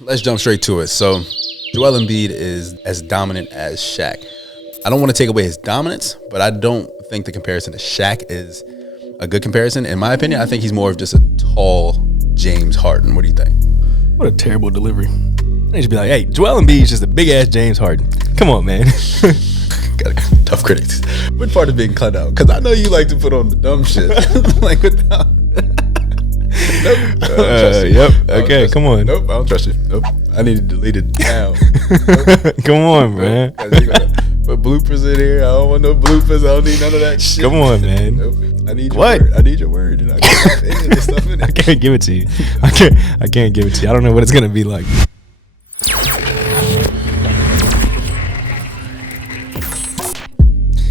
let's jump straight to it. So, Joel Embiid is as dominant as Shaq. I don't want to take away his dominance, but I don't think the comparison to Shaq is a good comparison. In my opinion, I think he's more of just a tall James Harden. What do you think? What a terrible delivery. They should be like, hey, Joel Embiid is just a big-ass James Harden. Come on, man. Got tough critics. What part of being cut out? Because I know you like to put on the dumb shit. Like without... Nope. Yep. Okay, come on. Nope, I don't trust you. Nope. I need to delete it now. Nope. Come on, man. Put bloopers in here. I don't want no bloopers. I don't need none of that shit. Come on, man. Nope. I need your What? word. I need your word. And I can't any of this stuff in I it. can't give it to you. I can't give it to you. I don't know what it's gonna be like.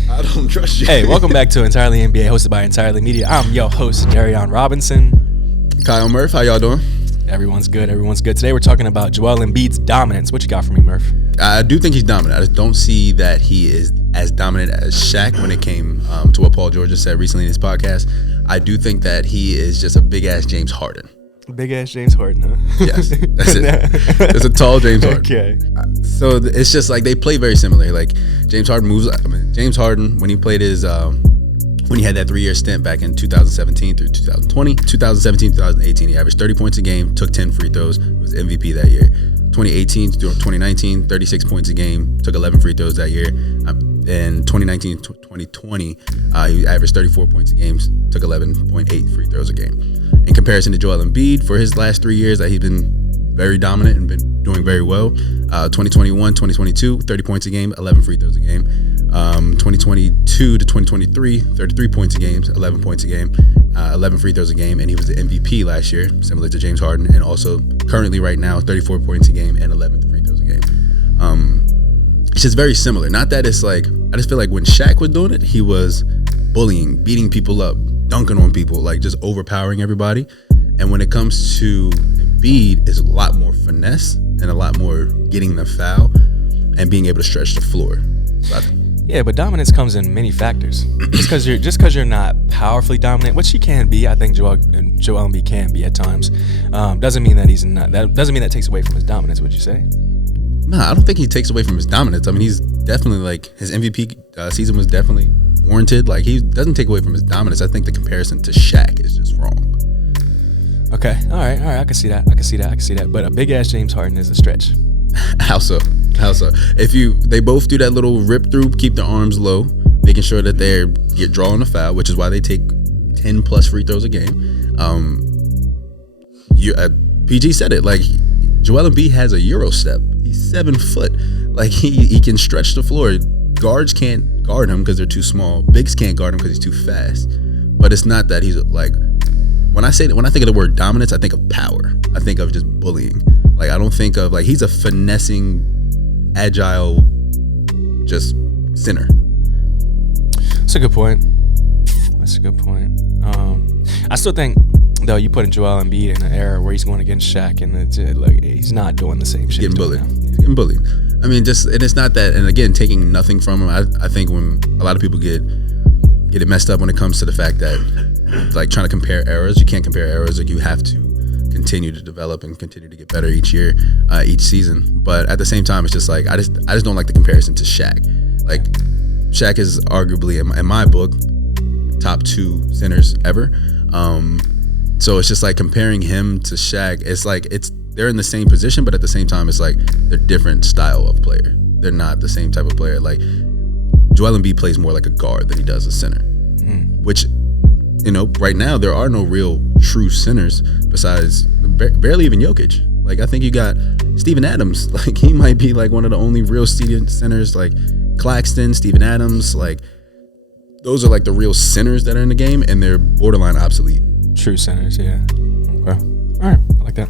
I don't trust you. Hey, welcome back to Entirely NBA, hosted by Entirely Media. I'm your host, Jerion Robinson. Kyle Murph, how y'all doing? Everyone's good. Everyone's good. Today we're talking about Joel Embiid's dominance. What you got for me, Murph? I do think he's dominant. I just don't see that he is as dominant as Shaq when it came to what Paul George said recently in his podcast. I do think that he is just a big-ass James Harden. Big-ass James Harden, huh? Yes, that's it. It's a tall James Harden. Okay. So it's just like they play very similarly. Like James Harden moves. James Harden, when he played his, when he had that 3-year stint back in 2017 through 2020, 2017, 2018, he averaged 30 points a game, took 10 free throws, was MVP that year. 2018 through 2019, 36 points a game, took 11 free throws that year. In 2019, 2020, he averaged 34 points a game, took 11.8 free throws a game. In comparison to Joel Embiid, for his last 3 years, he's been very dominant and been doing very well. 2021, 2022, 30 points a game, 11 free throws a game. 2022 to 2023, 33 points a game, 11 points a game, 11 free throws a game, and he was the MVP last year, similar to James Harden, and also currently right now, 34 points a game and 11 free throws a game. It's just very similar. Not that it's like, I just feel like when Shaq was doing it, he was bullying, beating people up, dunking on people, like just overpowering everybody. And when it comes to Embiid, it's a lot more finesse and a lot more getting the foul and being able to stretch the floor. Yeah, but dominance comes in many factors. Just because you're not powerfully dominant, which he can be, I think Joel Embiid can be at times, doesn't mean that he's not. That doesn't mean that takes away from his dominance. Would you say? Nah, I don't think he takes away from his dominance. I mean, he's definitely like his MVP season was definitely warranted. Like he doesn't take away from his dominance. I think the comparison to Shaq is just wrong. Okay, all right. I can see that. But a big ass James Harden is a stretch. How so? They both do that little rip through, keep their arms low, making sure that they get drawing the foul, which is why they take 10 plus free throws a game. PG said it, like Joel Embiid has a Euro step. He's 7 foot. Like he can stretch the floor. Guards can't guard him because they're too small. Bigs can't guard him because he's too fast. But it's not that he's like, when I think of the word dominance, I think of power. I think of just bullying. Like I don't think of like he's a finessing, agile, just center. That's a good point. I still think though you put in Joel Embiid in an era where he's going against Shaq and he's not doing the same shit. He's getting bullied. I mean, and it's not that. And again, taking nothing from him. I think when a lot of people get it messed up when it comes to the fact that like trying to compare eras, you can't compare eras. Like you have to continue to develop and continue to get better each year, each season. But at the same time, it's just like I just don't like the comparison to Shaq. Like Shaq is arguably in my book top 2 centers ever. So it's just like comparing him to Shaq. It's like they're in the same position, but at the same time, it's like they're different style of player. They're not the same type of player. Like Joel Embiid plays more like a guard than he does a center, which, right now there are no real true centers besides barely even Jokic. Like I think you got Steven Adams. Like he might be like one of the only real centers. Like Claxton, Steven Adams. Like those are like the real centers that are in the game, and they're borderline obsolete. True centers, yeah. Okay. All right, I like that.